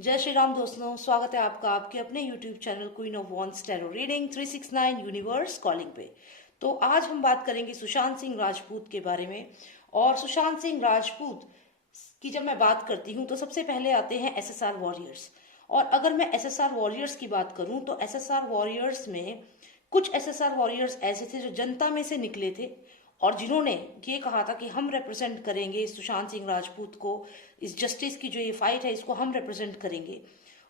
जय श्री राम दोस्तों, स्वागत है आपका आपके अपने YouTube channel queen of wands tarot reading 369 universe calling पे। तो आज हम बात करेंगे सुशांत सिंह राजपूत के बारे में। और सुशांत सिंह राजपूत की जब मैं बात करती हूँ तो सबसे पहले आते हैं SSR वॉरियर्स। और अगर मैं SSR वॉरियर्स की बात करूँ तो SSR वॉरियर्स में कुछ SSR वॉरियर्स ऐसे थे जो जनता में से निकले थे और जिन्होंने ये कहा था कि हम रिप्रेजेंट करेंगे सुशांत सिंह राजपूत को, इस जस्टिस की जो ये फाइट है इसको हम रिप्रेजेंट करेंगे।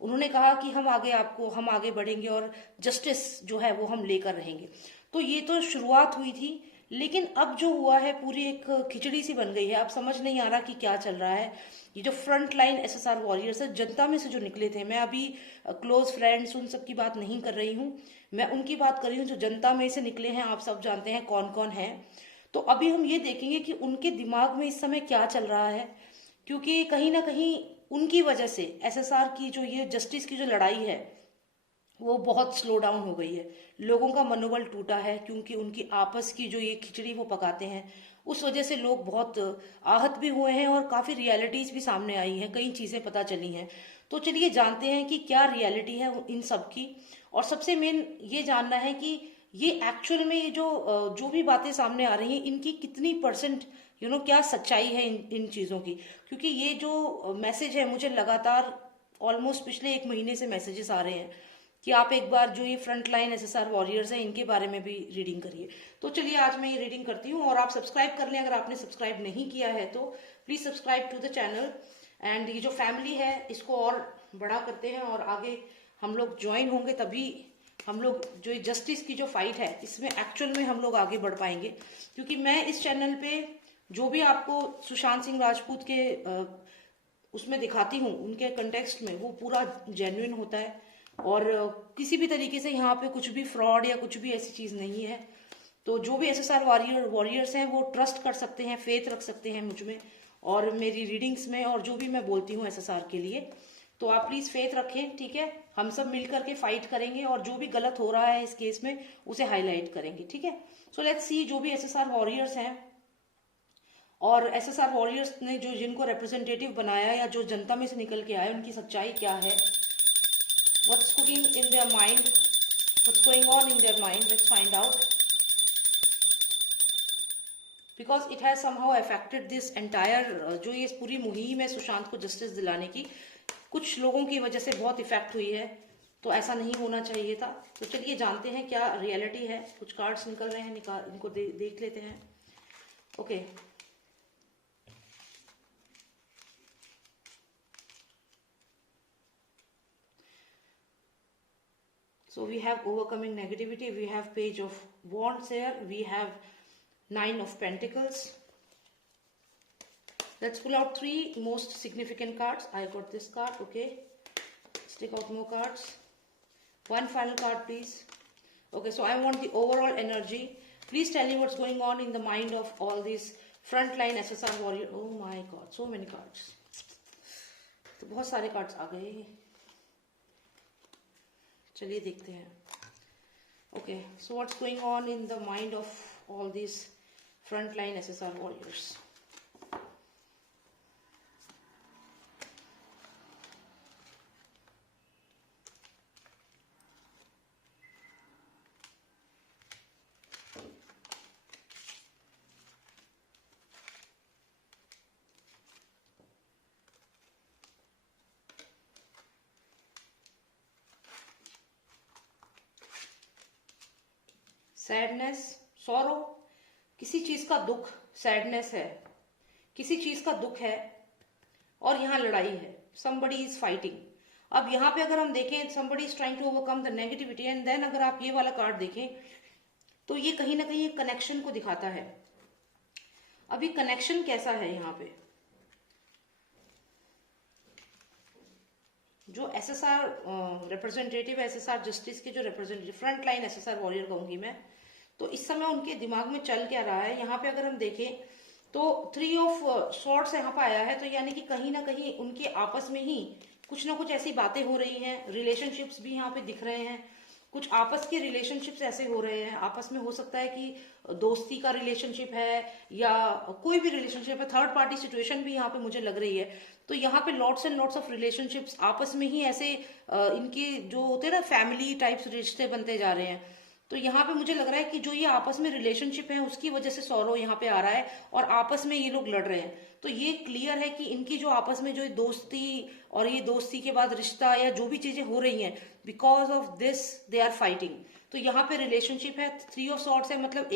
उन्होंने कहा कि हम आगे बढ़ेंगे और जस्टिस जो है वो हम लेकर रहेंगे। तो ये तो शुरुआत हुई थी, लेकिन अब जो हुआ है पूरी एक खिचड़ी सी बन गई है। अब समझ नहीं आ रहा कि क्या चल रहा है। ये जो फ्रंट लाइन SSR वॉरियर्स है, जनता में से जो निकले थे, मैं अभी क्लोज फ्रेंड्स उन सब की बात नहीं कर रही हूँ, मैं उनकी बात कर रही हूँ जो जनता में से निकले हैं। आप सब जानते हैं कौन कौन है। तो अभी हम ये देखेंगे कि उनके दिमाग में इस समय क्या चल रहा है, क्योंकि कहीं ना कहीं उनकी वजह से SSR की जो ये जस्टिस की जो लड़ाई है वो बहुत स्लो डाउन हो गई है। लोगों का मनोबल टूटा है क्योंकि उनकी आपस की जो ये खिचड़ी वो पकाते हैं, उस वजह से लोग बहुत आहत भी हुए हैं और काफ़ी रियलिटीज़ भी सामने आई हैं, कई चीज़ें पता चली हैं। तो चलिए जानते हैं कि क्या रियलिटी है इन सब की। और सबसे मेन ये जानना है कि ये एक्चुअल में ये जो भी बातें सामने आ रही हैं इनकी कितनी परसेंट क्या सच्चाई है इन चीज़ों की। क्योंकि ये जो मैसेज है, मुझे लगातार ऑलमोस्ट पिछले एक महीने से मैसेजेस आ रहे हैं कि आप एक बार जो ये फ्रंट लाइन SSR वॉरियर्स हैं इनके बारे में भी रीडिंग करिए। तो चलिए आज मैं ये रीडिंग करती हूँ और आप सब्सक्राइब कर लें अगर आपने सब्सक्राइब नहीं किया है तो please subscribe to the channel. And ये जो फैमिली है इसको और बड़ा करते हैं और आगे हम लोग ज्वाइन होंगे, तभी हम लोग जो जस्टिस की जो फाइट है इसमें एक्चुअल में हम लोग आगे बढ़ पाएंगे। क्योंकि मैं इस चैनल पे जो भी आपको सुशांत सिंह राजपूत के उसमें दिखाती हूँ, उनके कंटेक्स्ट में वो पूरा जेन्युइन होता है और किसी भी तरीके से यहाँ पे कुछ भी फ्रॉड या कुछ भी ऐसी चीज नहीं है। तो जो भी SSR वॉरियर्स हैं वो ट्रस्ट कर सकते हैं, फेथ रख सकते हैं मुझ में और मेरी रीडिंग्स में और जो भी मैं बोलती हूँ SSR के लिए। तो आप प्लीज फेथ रखें, ठीक है। हम सब मिल करके फाइट करेंगे और जो भी गलत हो रहा है इस केस में उसे हाईलाइट करेंगे, ठीक है। सो लेट्स सी जो भी SSR वॉरियर्स हैं और SSR वॉरियर्स ने जो जिनको रिप्रेजेंटेटिव बनाया या जो जनता में से निकल के आए उनकी सच्चाई क्या है। What's cooking in their mind? What's going on in their mind? Let's find out. Because it has somehow affected this entire जो ये पूरी मुहिम है सुशांत को जस्टिस दिलाने की, कुछ लोगों की वजह से बहुत इफेक्ट हुई है। तो ऐसा नहीं होना चाहिए था। तो चलिए जानते हैं क्या रियलिटी है। कुछ कार्ड्स निकल रहे हैं, इनको देख लेते हैं। Okay So we have overcoming negativity, we have Page of Wands here, we have Nine of Pentacles. Let's pull out three most significant cards. I got this card, okay. Let's take out more cards. One final card, please. Okay, so I want the overall energy. Please tell me what's going on in the mind of all these frontline SSR warrior. Oh my God, so many cards. तो बहुत सारे cards आ गए। चलिए देखते हैं। Okay, so what's going on in the mind of all this frontline SSR warriors. Sadness, sorrow, किसी चीज का दुख, सैडनेस है, किसी चीज का दुख है और यहाँ लड़ाई है। somebody is fighting. अब यहाँ पे अगर हम देखें somebody is trying to overcome the negativity and then अगर आप ये वाला कार्ड देखें तो ये कहीं ना कहीं एक कनेक्शन को दिखाता है। अभी कनेक्शन कैसा है यहाँ पे, जो SSR रिप्रेजेंटेटिव SSR जस्टिस के जो representative front line SSR warrior कहूंगी मैं, तो इस समय उनके दिमाग में चल क्या रहा है। यहाँ पे अगर हम देखें तो 3 ऑफ सॉर्ड्स यहाँ पे आया है, तो यानी कि कहीं ना कहीं उनके आपस में ही कुछ ना कुछ ऐसी बातें हो रही हैं। रिलेशनशिप्स भी यहाँ पे दिख रहे हैं कुछ आपस के रिलेशनशिप्स ऐसे हो रहे हैं, आपस में हो सकता है कि दोस्ती का रिलेशनशिप है या कोई भी रिलेशनशिप है, थर्ड पार्टी सिचुएशन भी यहाँ पे मुझे लग रही है। तो यहाँ पे lots and lots of relationships आपस में ही ऐसे इनके जो होते हैं ना फैमिली टाइप्स रिश्ते बनते जा रहे हैं। तो यहाँ पे मुझे लग रहा है कि जो ये आपस में रिलेशनशिप है उसकी वजह से सौरव यहाँ पे आ रहा है और आपस में ये लोग लड़ रहे हैं। तो ये क्लियर है कि इनकी जो आपस में जो दोस्ती और ये दोस्ती के बाद रिश्ता या जो भी चीजें हो रही हैं, because of this they are fighting. तो यहाँ पे रिलेशनशिप है, 3 ऑफ सॉर्ड्स है, मतलब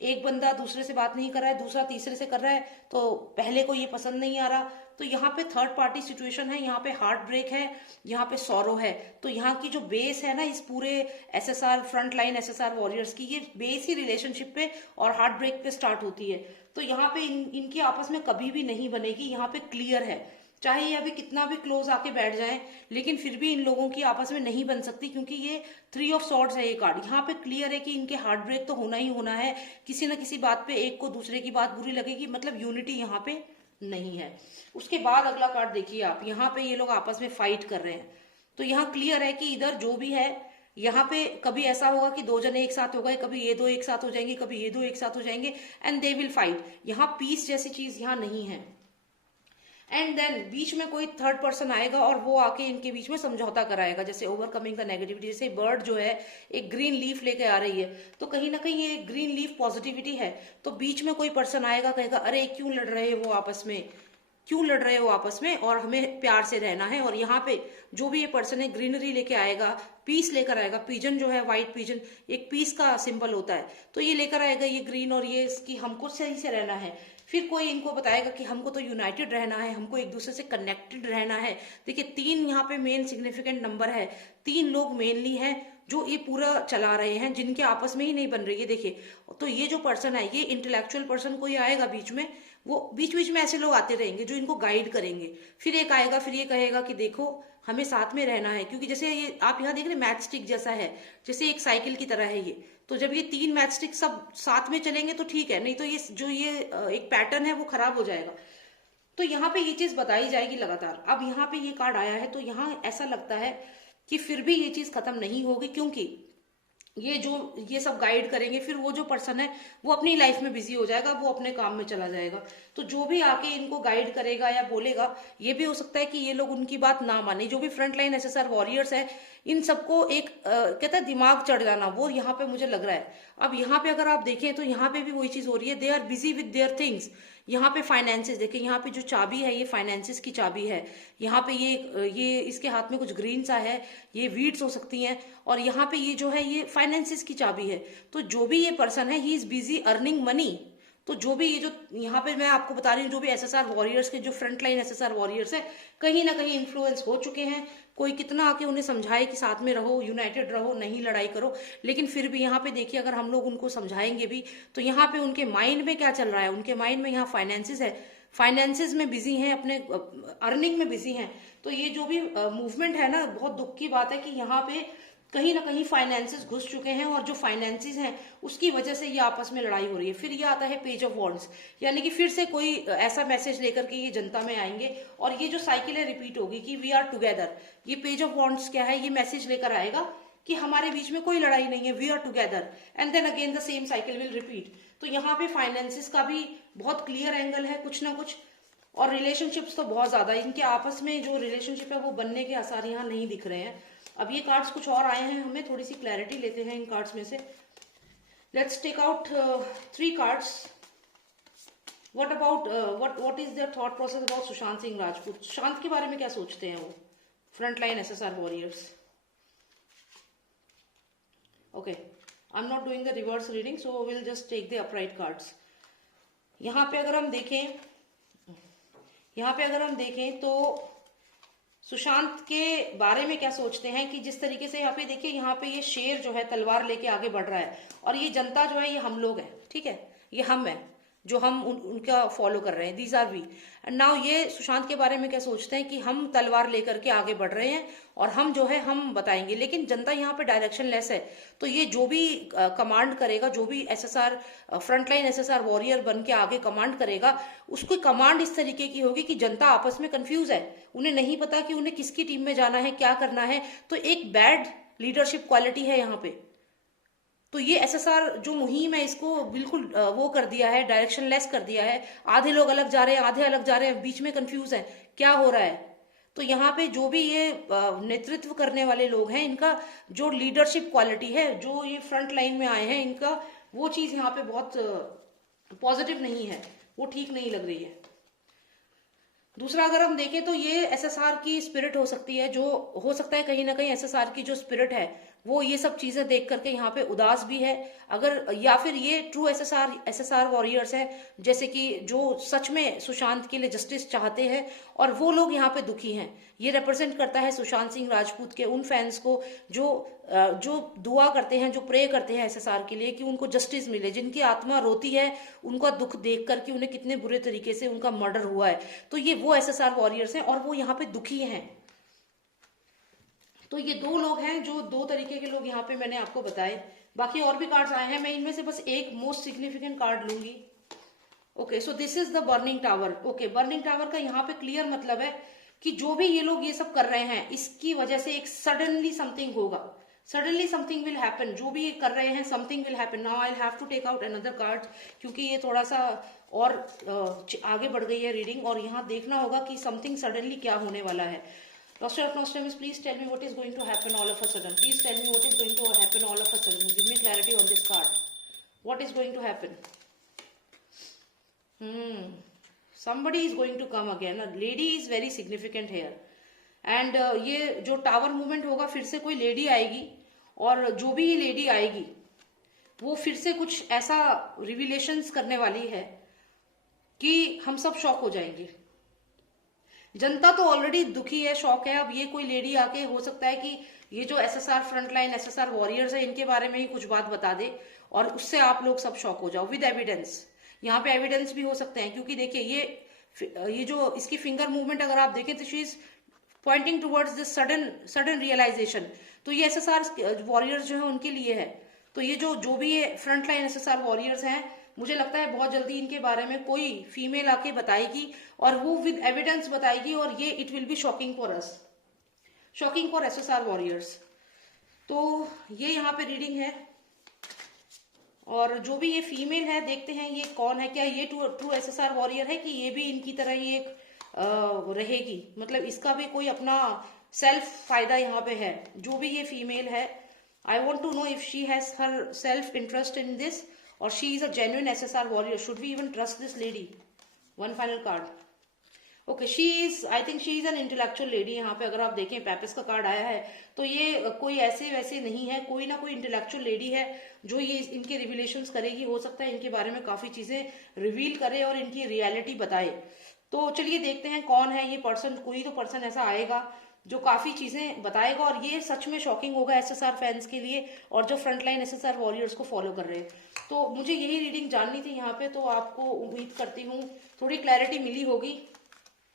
एक बंदा दूसरे से बात नहीं कर रहा है, दूसरा तीसरे से कर रहा है, तो पहले को ये पसंद नहीं आ रहा। तो यहाँ पे थर्ड पार्टी सिचुएशन है, यहाँ पे हार्ट ब्रेक है, यहाँ पे सॉरो है। तो यहाँ की जो बेस है ना इस पूरे SSR front line SSR warriors की, ये बेस ही रिलेशनशिप पे और हार्ट ब्रेक पे स्टार्ट होती है। तो यहाँ पे इनकी आपस में कभी भी नहीं बनेगी, यहाँ पे क्लियर है। चाहे ये अभी कितना भी क्लोज आके बैठ जाएं, लेकिन फिर भी इन लोगों की आपस में नहीं बन सकती, क्योंकि ये 3 ऑफ सॉर्ड्स है ये कार्ड। यहाँ पे क्लियर है कि इनके हार्ट ब्रेक तो होना ही होना है, किसी ना किसी बात पे एक को दूसरे की बात बुरी लगेगी, मतलब यूनिटी यहाँ पे नहीं है। उसके बाद अगला कार्ड देखिए आप, यहाँ पे ये लोग आपस में फाइट कर रहे हैं। तो यहाँ क्लियर है कि इधर जो भी है, यहाँ पे कभी ऐसा होगा कि 2 जने एक साथ हो गए, कभी ये 2 एक साथ हो जाएंगे, कभी ये 2 एक साथ हो जाएंगे, एंड दे विल फाइट। यहाँ पीस जैसी चीज यहाँ नहीं है। एंड देन बीच में कोई थर्ड पर्सन आएगा और वो आके इनके बीच में समझौता कराएगा, जैसे ओवरकमिंग द नेगेटिविटी। जैसे बर्ड जो है एक ग्रीन लीफ लेके आ रही है, तो कहीं ना कहीं ये ग्रीन लीफ पॉजिटिविटी है। तो बीच में कोई पर्सन आएगा, कहेगा अरे क्यों लड़ रहे हो आपस में, क्यों लड़ रहे हो आपस में, और हमें प्यार से रहना है। और यहाँ पे जो भी ये पर्सन है ग्रीनरी लेके आएगा, पीस लेकर आएगा। पिजन जो है, व्हाइट पिजन एक पीस का सिंबल होता है, तो ये लेकर आएगा ये ग्रीन, और ये इसकी हमको सही से रहना है। फिर कोई इनको बताएगा कि हमको तो यूनाइटेड रहना है, हमको एक दूसरे से कनेक्टेड रहना है। देखिए 3 यहाँ पे मेन सिग्निफिकेंट नंबर है, 3 लोग मेनली हैं जो ये पूरा चला रहे हैं, जिनके आपस में ही नहीं बन रही है। देखिए तो ये जो पर्सन है, ये इंटेलेक्चुअल पर्सन कोई आएगा बीच में, वो बीच बीच में ऐसे लोग आते रहेंगे जो इनको गाइड करेंगे। फिर एक आएगा, फिर ये कहेगा कि देखो हमें साथ में रहना है, क्योंकि जैसे ये आप यहाँ देख रहे हैं मैच स्टिक जैसा है, जैसे एक साइकिल की तरह है ये। तो जब ये 3 मैच स्टिक सब साथ में चलेंगे तो ठीक है, नहीं तो ये जो ये एक पैटर्न है वो खराब हो जाएगा। तो यहाँ पे ये चीज बताई जाएगी लगातार। अब यहाँ पे ये कार्ड आया है, तो यहाँ ऐसा लगता है कि फिर भी ये चीज खत्म नहीं होगी, क्योंकि ये सब गाइड करेंगे, फिर वो जो पर्सन है वो अपनी लाइफ में बिजी हो जाएगा, वो अपने काम में चला जाएगा। तो जो भी आके इनको गाइड करेगा या बोलेगा, ये भी हो सकता है कि ये लोग उनकी बात ना माने। जो भी फ्रंट लाइन एसएसआर वॉरियर्स है, इन सबको एक कहता है दिमाग चढ़ जाना, वो यहाँ पे मुझे लग रहा है। अब यहाँ पे अगर आप देखें तो यहाँ पे भी वही चीज हो रही है, they are busy with their things. यहाँ पे फाइनेंसेस देखें, यहाँ पे जो चाबी है ये फाइनेंसेस की चाबी है। यहाँ पे ये इसके हाथ में कुछ ग्रीन सा है, ये वीड्स हो सकती हैं, और यहाँ पे ये जो है ये फाइनेंसेस की चाबी है। तो जो भी ये पर्सन है, he is busy earning money. तो जो भी ये जो यहाँ पे मैं आपको बता रही हूँ, जो भी एसएसआर वॉरियर्स के जो फ्रंट लाइन एसएसआर वॉरियर्स है, कहीं ना कहीं इन्फ्लुएंस हो चुके हैं। कोई कितना आके उन्हें समझाए कि साथ में रहो, यूनाइटेड रहो, नहीं लड़ाई करो, लेकिन फिर भी यहाँ पे देखिए अगर हम लोग उनको समझाएंगे भी, तो यहाँ पे उनके माइंड में क्या चल रहा है, उनके माइंड में यहाँ फाइनेंसिस है, फाइनेंसिस में बिजी हैं, अपने अर्निंग में बिजी हैं। तो ये जो भी मूवमेंट है ना, बहुत दुख की बात है कि यहाँ पे कहीं ना कहीं फाइनेंसेस घुस चुके हैं, और जो फाइनेंसेस हैं उसकी वजह से ये आपस में लड़ाई हो रही है। फिर ये आता है पेज ऑफ वॉन्ड्स, यानी कि फिर से कोई ऐसा मैसेज लेकर के ये जनता में आएंगे, और ये जो साइकिल है रिपीट होगी कि वी आर टुगेदर। ये पेज ऑफ वॉन्ड्स क्या है, ये मैसेज लेकर आएगा कि हमारे बीच में कोई लड़ाई नहीं है, we are together, and then again the same cycle will repeat. तो यहाँ पे फाइनेंसिस का भी बहुत क्लियर एंगल है कुछ ना कुछ, और रिलेशनशिप्स तो बहुत ज्यादा, इनके आपस में जो रिलेशनशिप है वो बनने के आसार यहाँ नहीं दिख रहे हैं। अब ये कार्ड्स कुछ और आए हैं, हमें थोड़ी सी क्लैरिटी लेते हैं इन कार्ड्स में से। Let's take out 3 cards. What about what is their thought process about Sushant Singh Rajput? Sushant के बारे में क्या सोचते हैं वो, front line SSR warriors? Okay, I am not doing the reverse reading, so will just take the upright cards. यहाँ पे अगर हम देखें तो सुशांत के बारे में क्या सोचते हैं कि जिस तरीके से यहाँ पे देखिए, यहाँ पे ये शेर जो है तलवार लेके आगे बढ़ रहा है, और ये जनता जो है ये हम लोग हैं, ठीक है, ये हम हैं जो हम उनका फॉलो कर रहे हैं, these are we. And now ये सुशांत के बारे में क्या सोचते हैं कि हम तलवार लेकर के आगे बढ़ रहे हैं, और हम जो है हम बताएंगे, लेकिन जनता यहाँ पे डायरेक्शन लेस है। तो ये जो भी कमांड करेगा, जो भी एसएसआर फ्रंटलाइन एसएसआर वॉरियर बन के आगे कमांड करेगा, उसकी कमांड इस तरीके की होगी कि जनता आपस में कंफ्यूज है, उन्हें नहीं पता कि उन्हें किसकी टीम में जाना है, क्या करना है। तो एक बैड लीडरशिप क्वालिटी है यहाँ पे। तो ये एसएसआर जो मुहिम है इसको बिल्कुल वो कर दिया है, डायरेक्शन लेस कर दिया है। आधे लोग अलग जा रहे हैं, आधे अलग जा रहे हैं, बीच में कंफ्यूज है क्या हो रहा है। तो यहाँ पे जो भी ये नेतृत्व करने वाले लोग हैं, इनका जो लीडरशिप क्वालिटी है, जो ये फ्रंट लाइन में आए हैं, इनका वो चीज यहाँ पे बहुत पॉजिटिव नहीं है, वो ठीक नहीं लग रही है। दूसरा अगर हम देखें तो ये एसएसआर की स्पिरिट हो सकती है, जो हो सकता है कहीं ना कहीं एसएसआर की जो स्पिरिट है वो ये सब चीजें देख करके यहाँ पे उदास भी है अगर, या फिर ये ट्रू एसएसआर वॉरियर्स है, जैसे कि जो सच में सुशांत के लिए जस्टिस चाहते हैं और वो लोग यहाँ पे दुखी हैं। ये रिप्रेजेंट करता है सुशांत सिंह राजपूत के उन फैंस को जो दुआ करते हैं, जो प्रे करते हैं एसएसआर के लिए कि उनको जस्टिस मिले, जिनकी आत्मा रोती है उनका दुख देख कर कि उन्हें कितने बुरे तरीके से उनका मर्डर हुआ है। तो ये वो एसएसआर वॉरियर्स हैं और वो यहाँ पे दुखी हैं। तो ये दो लोग हैं, जो दो तरीके के लोग यहाँ पे मैंने आपको बताए। बाकी और भी कार्ड्स आए हैं, मैं इनमें से बस एक मोस्ट सिग्निफिकेंट कार्ड लूंगी। Okay, so this is the burning tower. Okay, burning tower का यहाँ पे क्लियर मतलब है कि जो भी ये लोग ये सब कर रहे हैं, इसकी वजह से एक सडनली समथिंग होगा, सडनली समथिंग विल हैपन। जो भी ये कर रहे हैं, something will happen. Now I have to take out another card, क्योंकि ये थोड़ा सा और आगे बढ़ गई है रीडिंग, और यहाँ देखना होगा कि समथिंग सडनली क्या होने वाला है। Master of Nostradamus, please tell me what is going to happen all of a sudden. Please tell me what is going to happen all of a sudden. Give me clarity on this card. What is going to happen? Somebody is going to come again. A lady is very significant here. And ये जो tower movement होगा, फिर से कोई lady आएगी, और जो भी ये लेडी आएगी वो फिर से कुछ ऐसा रिविलेशंस करने वाली है कि हम सब शॉक हो जाएंगे। जनता तो ऑलरेडी दुखी है, शॉक है। अब ये कोई लेडी आके, हो सकता है कि ये जो एसएसआर फ्रंटलाइन एसएसआर वॉरियर्स है, इनके बारे में ही कुछ बात बता दे और उससे आप लोग सब शॉक हो जाओ विद एविडेंस। यहाँ पे एविडेंस भी हो सकते हैं, क्योंकि देखिए ये जो इसकी फिंगर मूवमेंट अगर आप देखें तो she is pointing towards this sudden realization. तो ये एसएसआर वॉरियर्स जो है उनके लिए है। तो ये जो भी ये फ्रंटलाइन एसएसआर वॉरियर्स हैं, मुझे लगता है बहुत जल्दी इनके बारे में कोई फीमेल आके बताएगी और वो विद एविडेंस बताएगी, और ये it will be shocking for us, shocking for SSR warriors. तो ये यहाँ पे रीडिंग है, और जो भी ये फीमेल है, देखते हैं ये कौन है। क्या ये ट्रू एसएसआर वॉरियर है कि ये भी इनकी तरह ही एक रहेगी, मतलब इसका भी कोई अपना सेल्फ फायदा यहाँ पे है। जो भी ये फीमेल है, I want to know if she has her self interest in this, or she is a genuine SSR warrior. Should we even trust this lady? One final card. Okay, I think she is an intellectual lady. यहाँ पे अगर आप देखें पैपिस का card आया है, तो ये कोई ऐसे वैसे नहीं है, कोई ना कोई इंटेलेक्चुअल लेडी है जो ये इनके रिविलेशंस करेगी। हो सकता है इनके बारे में काफी चीजें रिवील करे और इनकी रियलिटी बताए। तो चलिए देखते हैं कौन है ये पर्सन। कोई तो पर्सन ऐसा आएगा जो काफी चीजें बताएगा, और ये सच में शॉकिंग होगा एसएसआर फैंस के लिए और जो फ्रंटलाइन एसएसआर वॉरियर्स को फॉलो कर रहे हैं। तो मुझे यही रीडिंग जाननी थी यहाँ पे, तो आपको उम्मीद करती हूँ थोड़ी क्लैरिटी मिली होगी।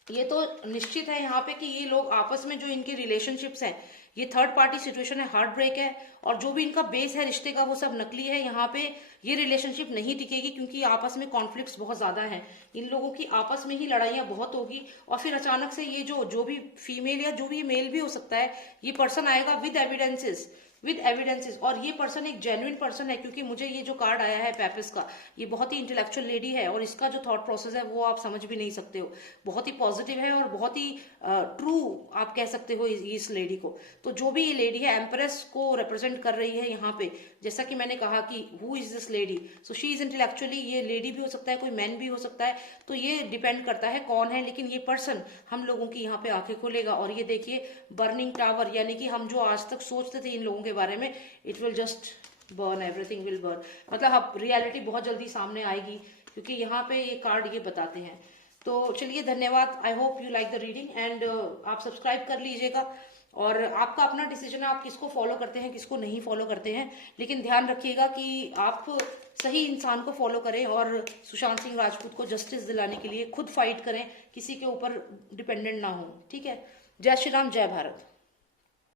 ये तो निश्चित है यहाँ पे कि ये लोग आपस में जो इनके रिलेशनशिप्स हैं, ये थर्ड पार्टी सिचुएशन है, हार्ट ब्रेक है, और जो भी इनका बेस है रिश्ते का वो सब नकली है। यहाँ पे ये रिलेशनशिप नहीं टिकेगी, क्योंकि आपस में कॉन्फ्लिक्ट्स बहुत ज्यादा हैं। इन लोगों की आपस में ही लड़ाइयाँ बहुत होगी, और फिर अचानक से ये जो भी फीमेल या जो भी मेल भी हो सकता है, ये पर्सन आएगा विद एविडेंसेस, और ये पर्सन एक जेन्युइन पर्सन है, क्योंकि मुझे ये जो कार्ड आया है पैपिस का, ये बहुत ही इंटेलेक्चुअल लेडी है, और इसका जो थॉट प्रोसेस है वो आप समझ भी नहीं सकते हो। बहुत ही पॉजिटिव है और बहुत ही ट्रू आप कह सकते हो इस लेडी को। तो जो भी ये लेडी है, एम्प्रेस को रिप्रेजेंट कर रही है यहाँ पे। जैसा कि मैंने कहा कि who is this lady, so she is intellectually, ये लेडी भी हो सकता है, कोई मैन भी हो सकता है, तो ये डिपेंड करता है कौन है। लेकिन ये पर्सन हम लोगों की यहाँ पे आंखें खोलेगा। और ये देखिए बर्निंग टावर, यानी कि हम जो आज तक सोचते थे इन लोगों के बारे में, it will just burn, everything will burn. मतलब अब रियलिटी बहुत जल्दी सामने आएगी, क्योंकि यहाँ पे ये कार्ड ये बताते हैं। तो चलिए धन्यवाद, I hope you like the reading, and आप सब्सक्राइब कर लीजिएगा। और आपका अपना डिसीजन है, आप किसको फॉलो करते हैं किसको नहीं फॉलो करते हैं, लेकिन ध्यान रखिएगा कि आप सही इंसान को फॉलो करें और सुशांत सिंह राजपूत को जस्टिस दिलाने के लिए खुद फाइट करें, किसी के ऊपर डिपेंडेंट ना हो। ठीक है, जय श्री राम, जय भारत।